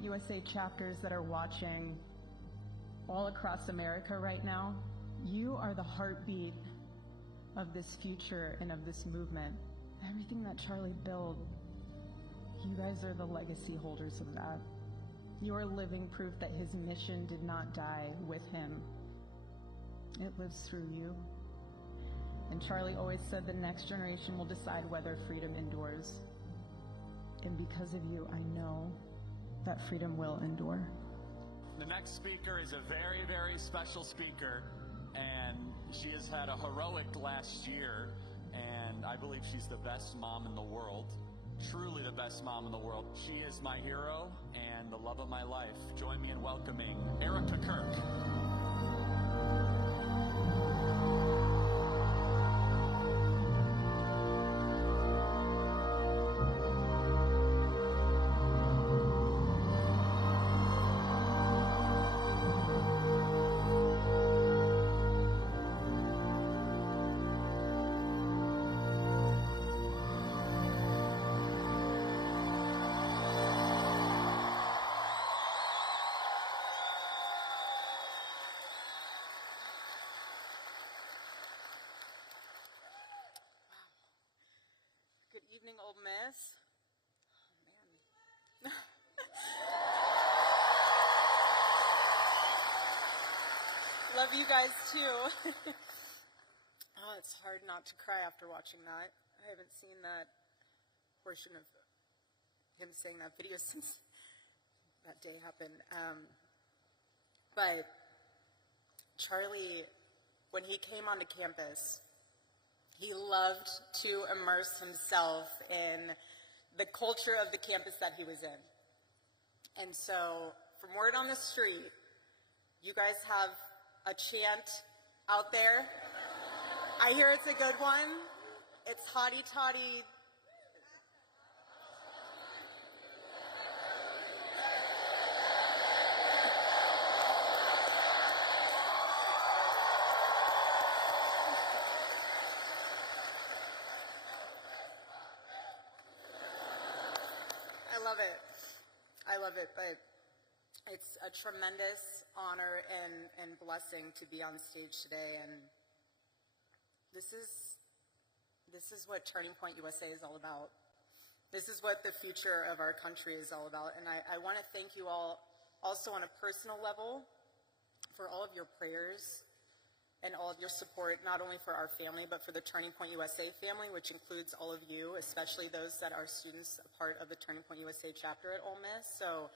Point USA chapters that are watching all across America right now, you are the heartbeat of this future and of this movement. Everything that Charlie built, you guys are the legacy holders of that. You are living proof that his mission did not die with him. It lives through you. And Charlie always said the next generation will decide whether freedom endures. And because of you, I know that freedom will endure. The next speaker is a very, very special speaker, and she has had a heroic last year, and I believe she's the best mom in the world, truly the best mom in the world. She is my hero and the love of my life. Join me in welcoming Erika Kirk. Good evening, Ole Miss. Oh, man. Love you guys, too. Oh, it's hard not to cry after watching that. I haven't seen that portion of him saying that video since that day happened. But Charlie, when he came onto campus, he loved to immerse himself in the culture of the campus that he was in. And so, from word on the street, you guys have a chant out there. I hear it's a good one. It's hotty toddy. I love it, but it's a tremendous honor and blessing to be on stage today, and this is what Turning Point USA is all about. This is what the future of our country is all about, and I want to thank you all also on a personal level for all of your prayers and all of your support, not only for our family, but for the Turning Point USA family, which includes all of you, especially those that are students, a part of the Turning Point USA chapter at Ole Miss. So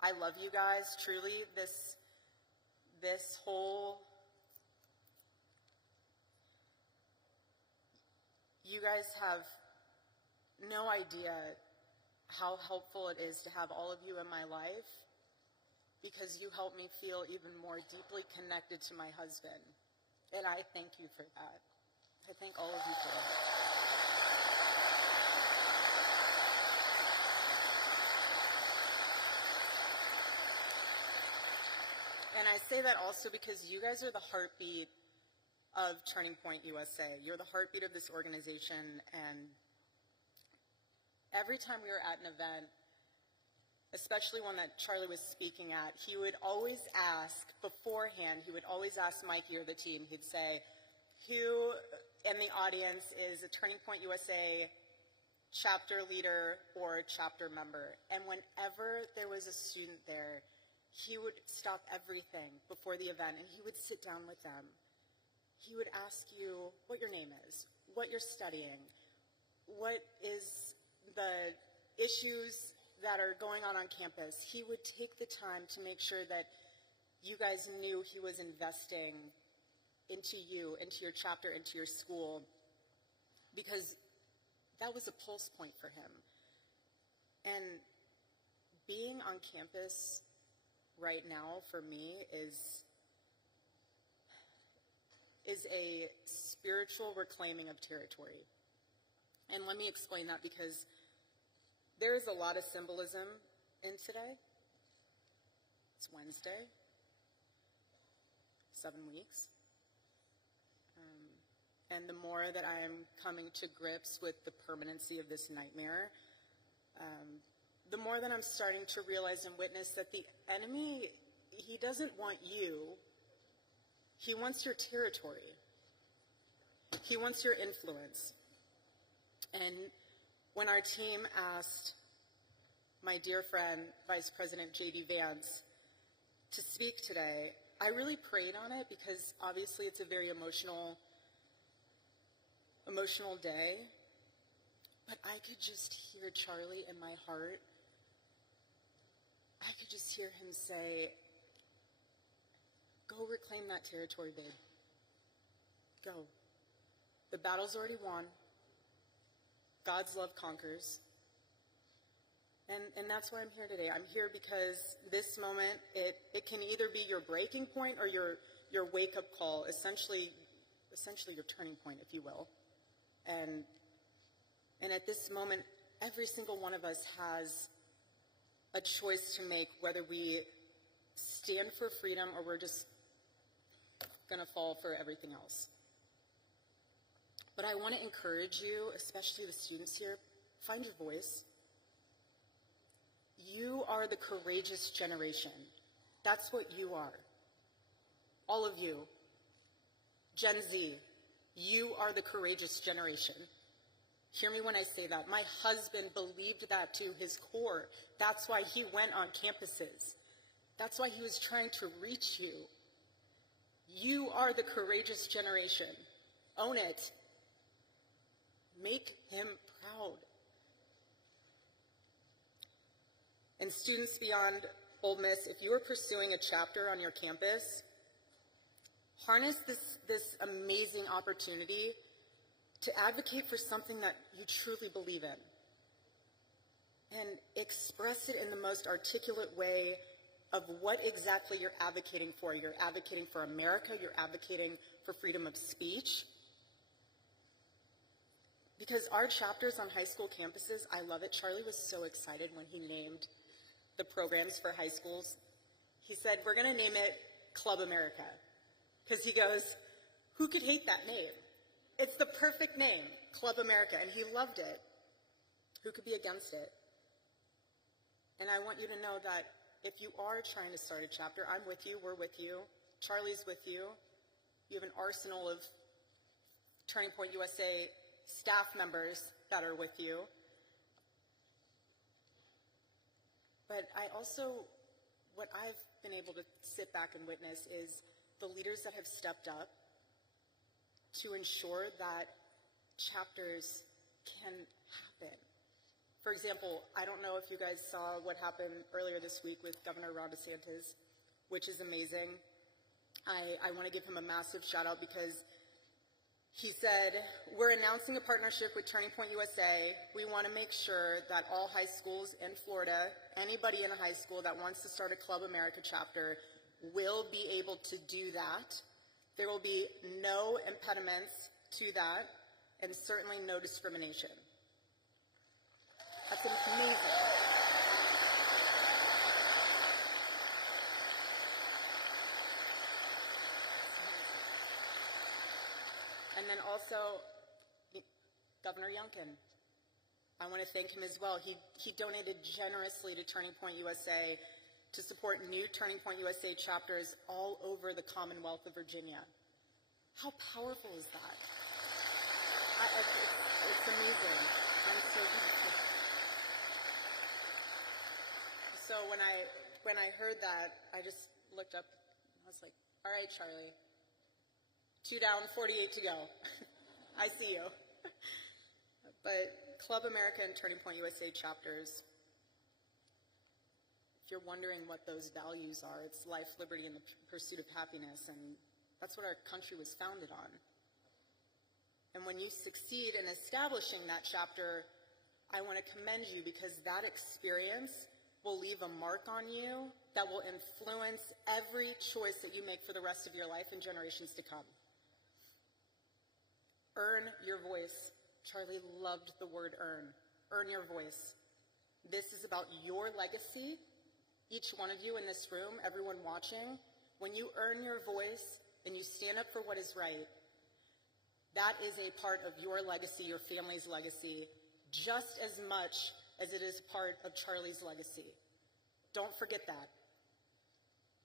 I love you guys, truly. This whole, you guys have no idea how helpful it is to have all of you in my life, because you help me feel even more deeply connected to my husband. And I thank you for that. I thank all of you for that. And I say that also because you guys are the heartbeat of Turning Point USA. You're the heartbeat of this organization, and every time we were at an event, especially one that Charlie was speaking at, he would always ask beforehand, he would always ask Mikey or the team, he'd say, who in the audience is a Turning Point USA chapter leader or chapter member? And whenever there was a student there, he would stop everything before the event and he would sit down with them. He would ask you what your name is, what you're studying, what is the issues that are going on campus. He would take the time to make sure that you guys knew he was investing into you, into your chapter, into your school, because that was a pulse point for him. And being on campus right now for me is a spiritual reclaiming of territory. And let me explain that, because there is a lot of symbolism in today. It's Wednesday, 7 weeks. And the more that I am coming to grips with the permanency of this nightmare, the more that I'm starting to realize and witness that the enemy, he doesn't want you. He wants your territory. He wants your influence. And when our team asked my dear friend, Vice President J.D. Vance, to speak today, I really prayed on it because obviously it's a very emotional day. But I could just hear Charlie in my heart. I could just hear him say, go reclaim that territory, babe. Go. The battle's already won. God's love conquers. And that's why I'm here today. I'm here because this moment, it can either be your breaking point or your wake-up call, essentially your turning point, if you will. And at this moment, every single one of us has a choice to make, whether we stand for freedom or we're just going to fall for everything else. But I want to encourage you, especially the students here, find your voice. You are the courageous generation. That's what you are. All of you. Gen Z, you are the courageous generation. Hear me when I say that. My husband believed that to his core. That's why he went on campuses. That's why he was trying to reach you. You are the courageous generation. Own it. Make him proud. And students beyond Ole Miss, if you are pursuing a chapter on your campus, harness this amazing opportunity to advocate for something that you truly believe in. And express it in the most articulate way of what exactly you're advocating for. You're advocating for America. You're advocating for freedom of speech. Because our chapters on high school campuses, I love it. Charlie was so excited when he named the programs for high schools. He said, we're going to name it Club America. Because he goes, who could hate that name? It's the perfect name, Club America. And he loved it. Who could be against it? And I want you to know that if you are trying to start a chapter, I'm with you, we're with you, Charlie's with you. You have an arsenal of Turning Point USA staff members that are with you. But I also, what I've been able to sit back and witness is the leaders that have stepped up to ensure that chapters can happen. For example, I don't know if you guys saw what happened earlier this week with Governor Ron DeSantis, which is amazing. I want to give him a massive shout out because he said, we're announcing a partnership with Turning Point USA. We want to make sure that all high schools in Florida, anybody in a high school that wants to start a Club America chapter will be able to do that. There will be no impediments to that, and certainly no discrimination. That's amazing. And then also, Governor Youngkin. I want to thank him as well. He donated generously to Turning Point USA to support new Turning Point USA chapters all over the Commonwealth of Virginia. How powerful is that? It's amazing. I'm so grateful. So when I heard that, I just looked up and I was like, all right, Charlie, 2 down, 48 to go. I see you. But Club America and Turning Point USA chapters, if you're wondering what those values are, it's life, liberty, and the pursuit of happiness, and that's what our country was founded on. And when you succeed in establishing that chapter, I want to commend you because that experience will leave a mark on you that will influence every choice that you make for the rest of your life and generations to come. Earn your voice. Charlie loved the word earn. Earn your voice. This is about your legacy. Each one of you in this room, everyone watching, when you earn your voice and you stand up for what is right, that is a part of your legacy, your family's legacy, just as much as it is part of Charlie's legacy. Don't forget that.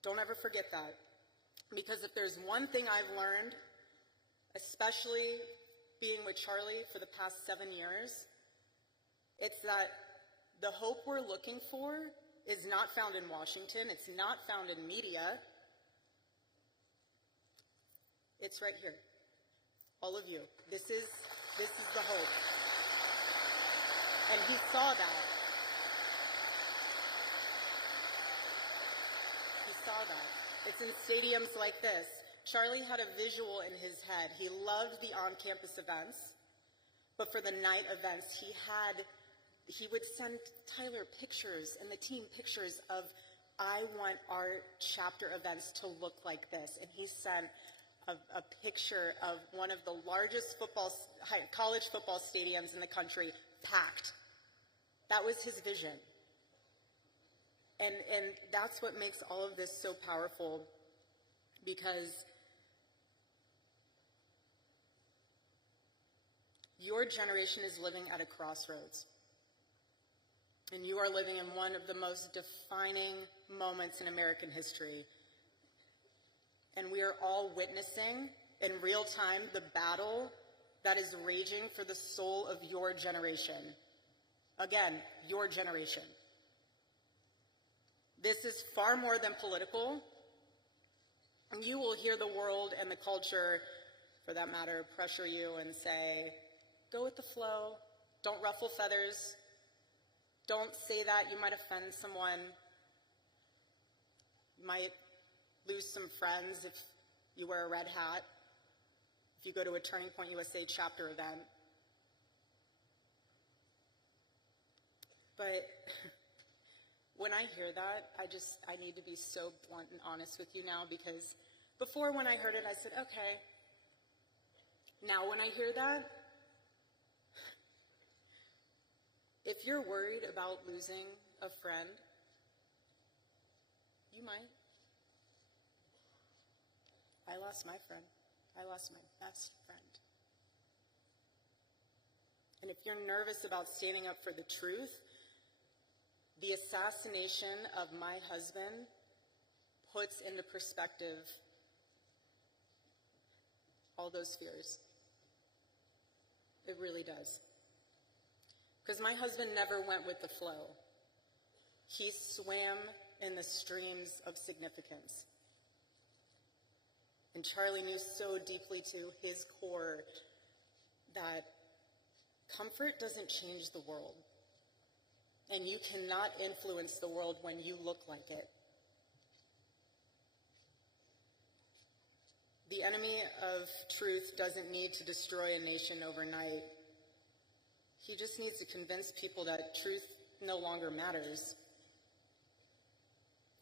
Don't ever forget that. Because if there's one thing I've learned, especially being with Charlie for the past 7 years, it's that the hope we're looking for is not found in Washington. It's not found in media. It's right here. All of you. This is the hope. And he saw that. He saw that. It's in stadiums like this. Charlie had a visual in his head. He loved the on-campus events, but for the night events, he would send Tyler pictures and the team pictures of, I want our chapter events to look like this. And he sent a picture of one of the largest college football stadiums in the country, packed. That was his vision. And that's what makes all of this so powerful, because your generation is living at a crossroads. And you are living in one of the most defining moments in American history. And we are all witnessing in real time the battle that is raging for the soul of your generation. Again, your generation. This is far more than political. And you will hear the world and the culture, for that matter, pressure you and say, go with the flow, don't ruffle feathers, don't say that, you might offend someone, you might lose some friends if you wear a red hat, if you go to a Turning Point USA chapter event. But when I hear that, I need to be so blunt and honest with you now, because before, when I heard it, I said, okay. Now when I hear that, if you're worried about losing a friend, you might. I lost my friend. I lost my best friend. And if you're nervous about standing up for the truth, the assassination of my husband puts into perspective all those fears. It really does. Because my husband never went with the flow. He swam in the streams of significance. And Charlie knew so deeply to his core that comfort doesn't change the world. And you cannot influence the world when you look like it. The enemy of truth doesn't need to destroy a nation overnight. He just needs to convince people that truth no longer matters.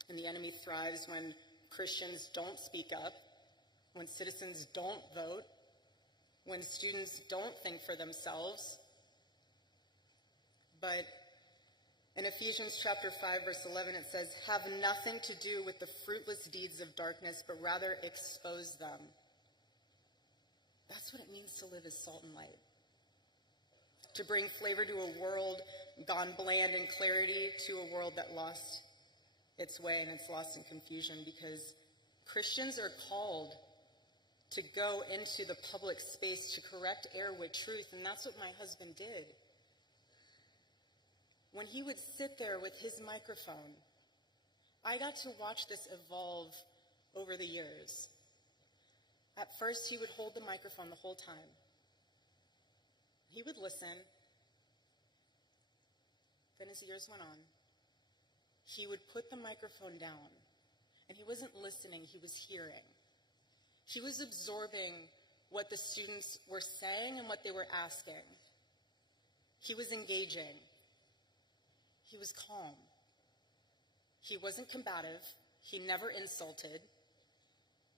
And the enemy thrives when Christians don't speak up, when citizens don't vote, when students don't think for themselves. But in Ephesians chapter 5, verse 11, it says, have nothing to do with the fruitless deeds of darkness, but rather expose them. That's what it means to live as salt and light. To bring flavor to a world gone bland, and clarity to a world that lost its way and it's lost in confusion, because Christians are called to go into the public space to correct error with truth, and that's what my husband did. When he would sit there with his microphone, I got to watch this evolve over the years. At first, he would hold the microphone the whole time. He would listen. Then as years went on, he would put the microphone down, and he wasn't listening, he was hearing. He was absorbing what the students were saying and what they were asking. He was engaging. He was calm. He wasn't combative. He never insulted.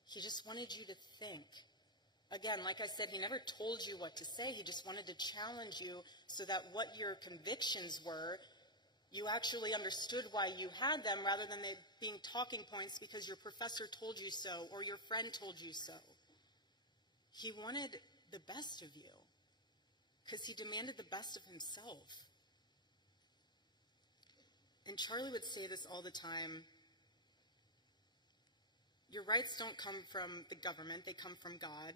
He just wanted you to think. Again, like I said, he never told you what to say. He just wanted to challenge you so that what your convictions were, you actually understood why you had them, rather than they being talking points because your professor told you so or your friend told you so. He wanted the best of you because he demanded the best of himself. And Charlie would say this all the time: your rights don't come from the government, they come from God.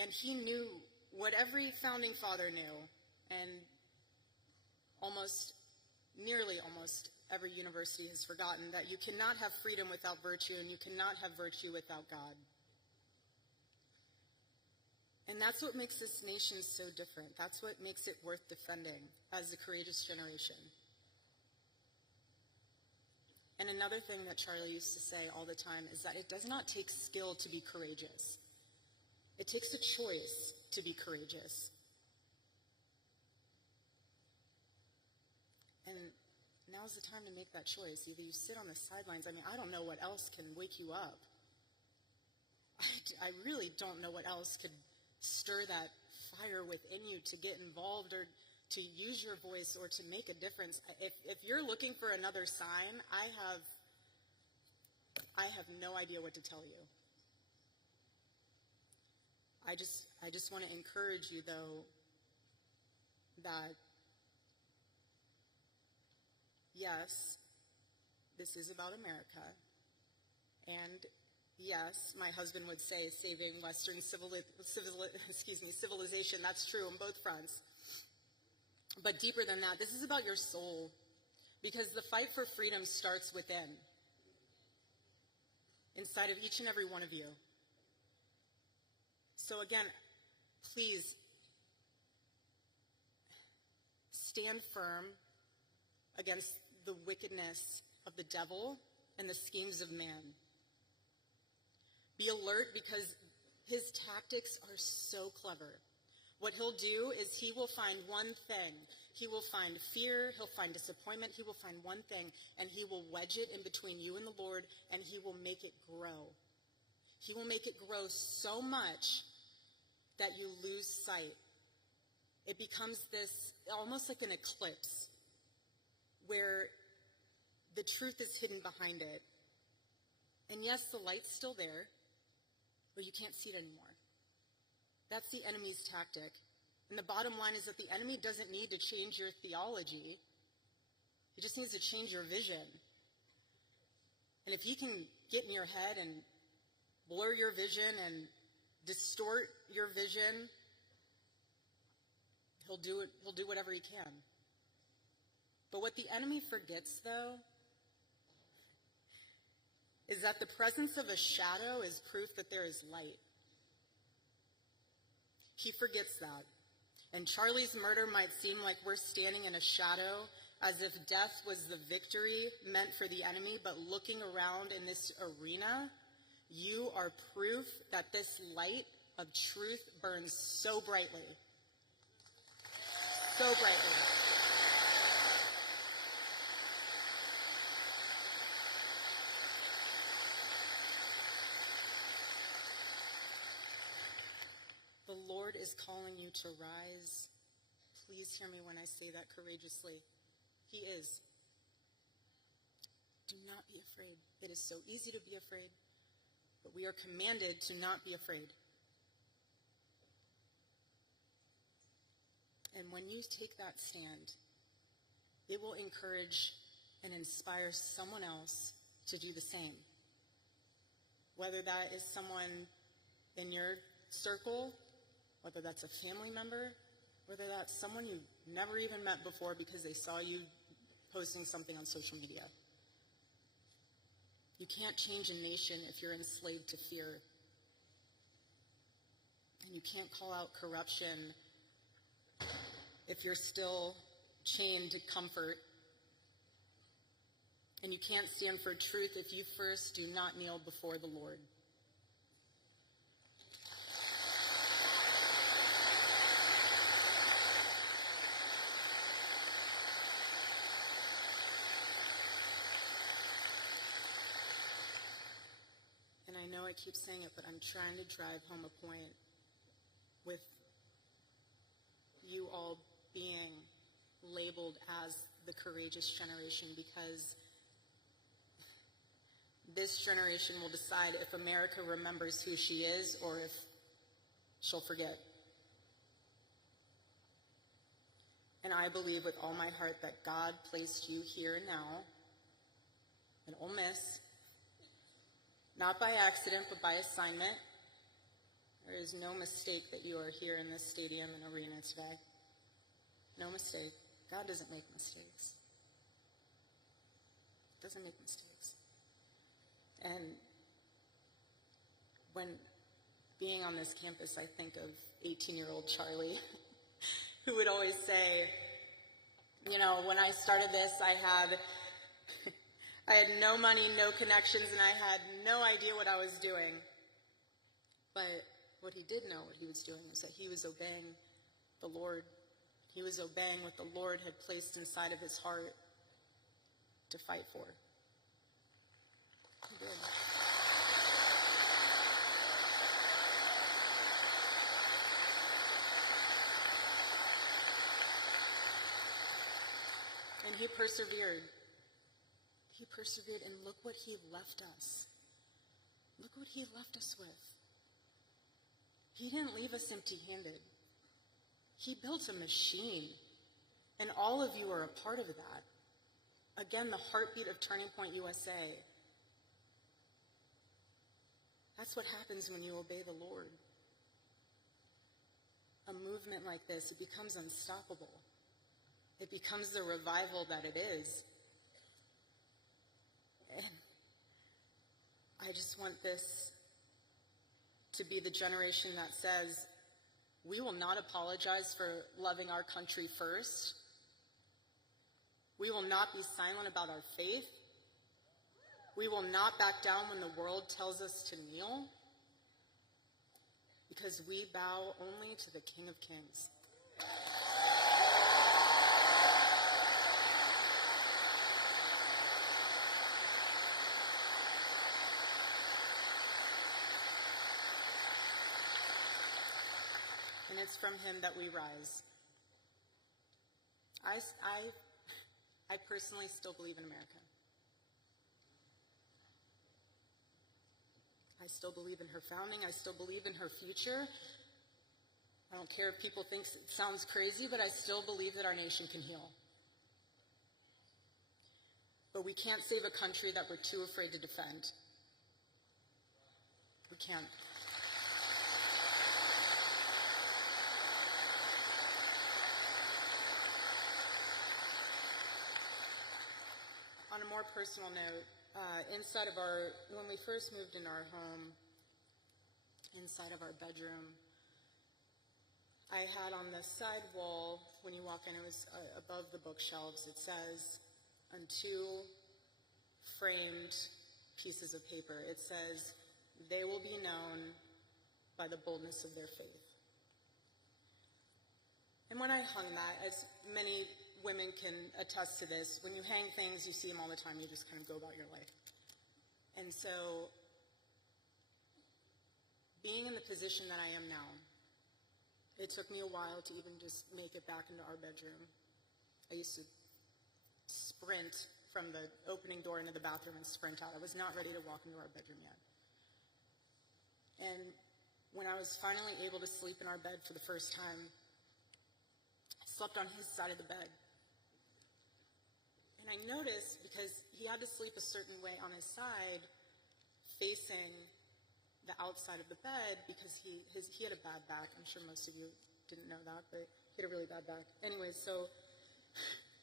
And he knew what every founding father knew, and nearly almost every university has forgotten, that you cannot have freedom without virtue, and you cannot have virtue without God. And that's what makes this nation so different. That's what makes it worth defending as a courageous generation. And another thing that Charlie used to say all the time is that it does not take skill to be courageous. It takes a choice to be courageous. And now's the time to make that choice. Either you sit on the sidelines. I mean, I don't know what else can wake you up. I really don't know what else could stir that fire within you to get involved or to use your voice or to make a difference. If you're looking for another sign, I have no idea what to tell you. I just want to encourage you, though, that yes, this is about America, and yes, my husband would say saving Western civilization. That's true on both fronts. But deeper than that, this is about your soul, because the fight for freedom starts within, inside of each and every one of you. So again, please stand firm against the wickedness of the devil and the schemes of man. Be alert, because his tactics are so clever. What he'll do is he will find one thing. He will find fear, he'll find disappointment, he will find one thing, and he will wedge it in between you and the Lord, and he will make it grow. He will make it grow so much that you lose sight. It becomes this, almost like an eclipse, where the truth is hidden behind it. And yes, the light's still there, but you can't see it anymore. That's the enemy's tactic. And the bottom line is that the enemy doesn't need to change your theology. He just needs to change your vision. And if he can get in your head and blur your vision and distort your vision, he'll do whatever he can. But what the enemy forgets, though, is that the presence of a shadow is proof that there is light. He forgets that. And Charlie's murder might seem like we're standing in a shadow, as if death was the victory meant for the enemy, but looking around in this arena, you are proof that this light of truth burns so brightly. So brightly. The Lord is calling you to rise. Please hear me when I say that courageously. He is. Do not be afraid. It is so easy to be afraid, but we are commanded to not be afraid. And when you take that stand, it will encourage and inspire someone else to do the same. Whether that is someone in your circle, whether that's a family member, whether that's someone you've never even met before because they saw you posting something on social media. You can't change a nation if you're enslaved to fear. And you can't call out corruption if you're still chained to comfort. And you can't stand for truth if you first do not kneel before the Lord. And I know I keep saying it, but I'm trying to drive home a point with you all being labeled as the courageous generation, because this generation will decide if America remembers who she is or if she'll forget. And I believe with all my heart that God placed you here now in Ole Miss, not by accident, but by assignment. There is no mistake that you are here in this stadium and arena today. No mistake. God doesn't make mistakes. Doesn't make mistakes. And when being on this campus, I think of 18-year-old Charlie, who would always say, you know, when I started this, I had no money, no connections, and I had no idea what I was doing. But what he did know what he was doing was that he was obeying the Lord. He was obeying what the Lord had placed inside of his heart to fight for. He did. And he persevered. He persevered, and look what he left us. Look what he left us with. He didn't leave us empty-handed. He built a machine, and all of you are a part of that. Again, the heartbeat of Turning Point USA. That's what happens when you obey the Lord. A movement like this, it becomes unstoppable. It becomes the revival that it is. And I just want this to be the generation that says, we will not apologize for loving our country first. We will not be silent about our faith. We will not back down when the world tells us to kneel, because we bow only to the King of Kings. And it's from him that we rise. I personally still believe in America. I still believe in her founding. I still believe in her future. I don't care if people think it sounds crazy, but I still believe that our nation can heal. But we can't save a country that we're too afraid to defend. We can't. On a more personal note, when we first moved in our home, inside of our bedroom, I had on the side wall, when you walk in, it was above the bookshelves, it says, on two framed pieces of paper, it says, "They will be known by the boldness of their faith." And when I hung that, as many women can attest to this, when you hang things, you see them all the time, you just kind of go about your life. And so, being in the position that I am now, it took me a while to even just make it back into our bedroom. I used to sprint from the opening door into the bathroom and sprint out. I was not ready to walk into our bedroom yet. And when I was finally able to sleep in our bed for the first time, I slept on his side of the bed. And I noticed, because he had to sleep a certain way on his side, facing the outside of the bed, because he had a bad back. I'm sure most of you didn't know that, but he had a really bad back. Anyways, so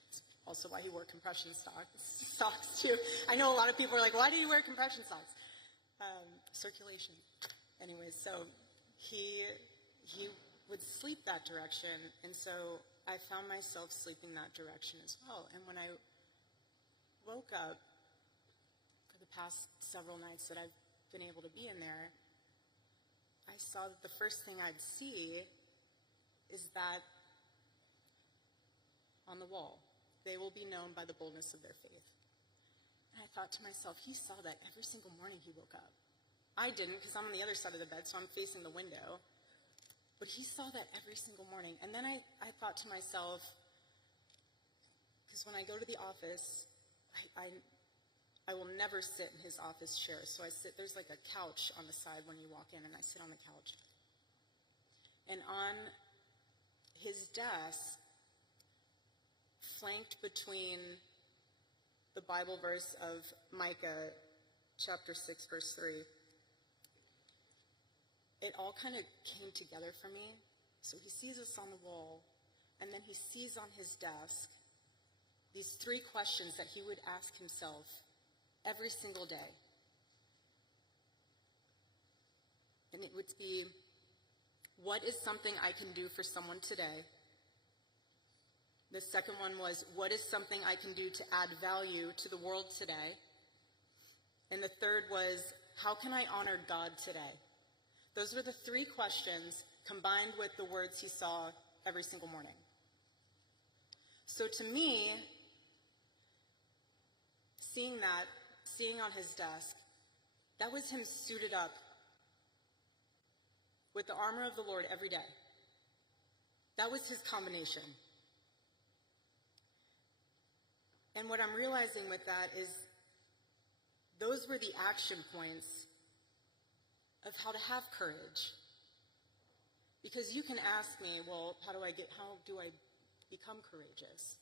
it's also why he wore compression socks too. I know a lot of people are like, why do you wear compression socks? Circulation. Anyways, so he would sleep that direction, and so I found myself sleeping that direction as well. And when I woke up for the past several nights that I've been able to be in there, I saw that the first thing I'd see is that on the wall, "They will be known by the boldness of their faith." And I thought to myself, he saw that every single morning he woke up. I didn't, because I'm on the other side of the bed, so I'm facing the window. But he saw that every single morning. And then I thought to myself, because when I go to the office, I will never sit in his office chair. So there's like a couch on the side when you walk in, and I sit on the couch. And on his desk, flanked between the Bible verse of Micah chapter 6, verse 3. It all kind of came together for me. So he sees us on the wall, and then he sees on his desk these three questions that he would ask himself every single day. And it would be, what is something I can do for someone today? The second one was, what is something I can do to add value to the world today? And the third was, how can I honor God today? Those were the three questions combined with the words he saw every single morning. So to me, seeing on his desk, that was him suited up with the armor of the Lord every day. That was his combination. And what I'm realizing with that is those were the action points of how to have courage. Because you can ask me, well, how do I become courageous?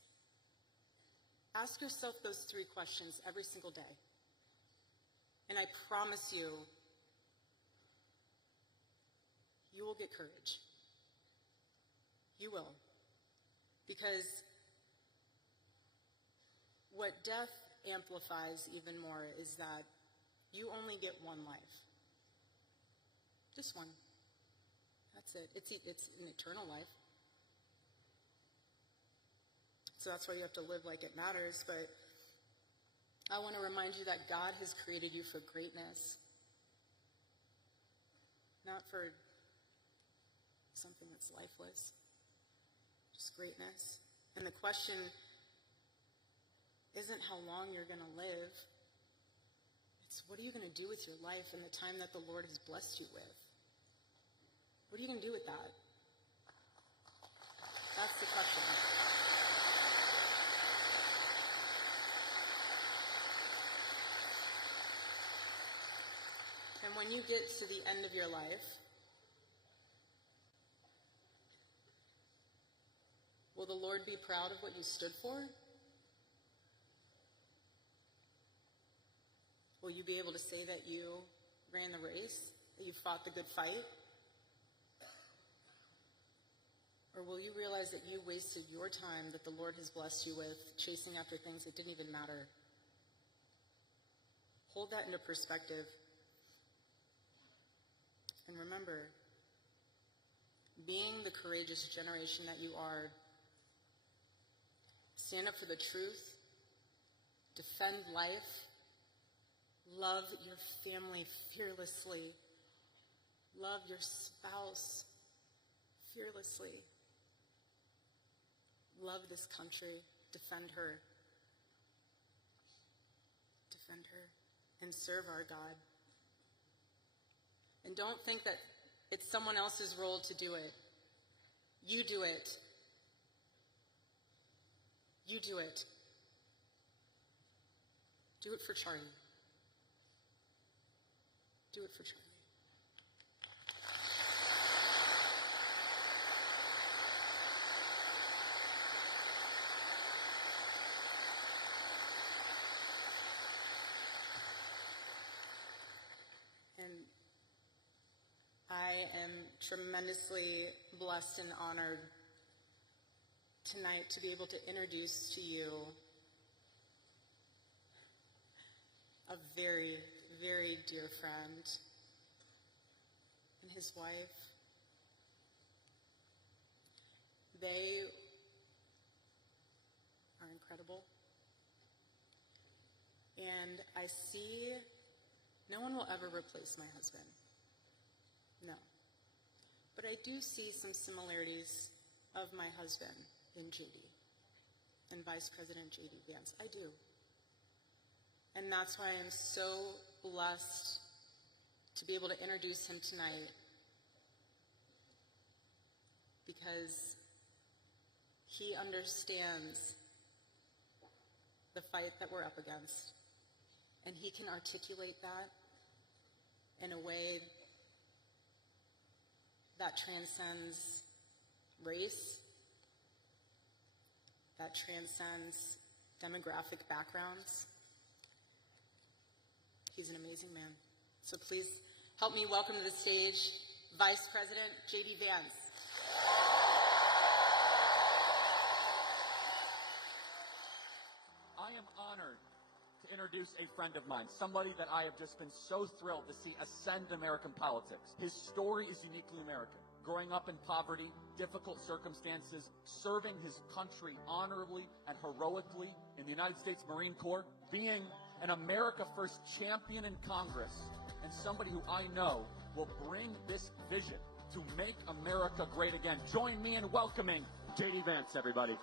Ask yourself those three questions every single day. And I promise you, you will get courage. You will. Because what death amplifies even more is that you only get one life. Just one. That's it. It's an eternal life. So that's why you have to live like it matters. But I want to remind you that God has created you for greatness, not for something that's lifeless, just greatness. And the question isn't how long you're going to live. It's what are you going to do with your life in the time that the Lord has blessed you with? What are you going to do with that? That's the question. And when you get to the end of your life, will the Lord be proud of what you stood for? Will you be able to say that you ran the race, that you fought the good fight? Or will you realize that you wasted your time that the Lord has blessed you with chasing after things that didn't even matter? Hold that into perspective. And remember, being the courageous generation that you are, stand up for the truth, defend life, love your family fearlessly, love your spouse fearlessly, love this country, defend her, and serve our God. And don't think that it's someone else's role to do it. You do it. You do it. Do it for Charlie. Do it for Charlie. And I am tremendously blessed and honored tonight to be able to introduce to you a very, very dear friend and his wife. They are incredible. And I see no one will ever replace my husband. No. But I do see some similarities of my husband in JD and Vice President JD Vance. I do. And that's why I'm so blessed to be able to introduce him tonight, because he understands the fight that we're up against, and he can articulate that in a way that transcends race that transcends demographic backgrounds. He's an amazing man. So please help me welcome to the stage Vice President J.D. Vance. I am honored to introduce a friend of mine, somebody that I have just been so thrilled to see ascend American politics. His story is uniquely American. Growing up in poverty, difficult circumstances, serving his country honorably and heroically in the United States Marine Corps, being an America First champion in Congress, and somebody who I know will bring this vision to make America great again. Join me in welcoming J.D. Vance, everybody.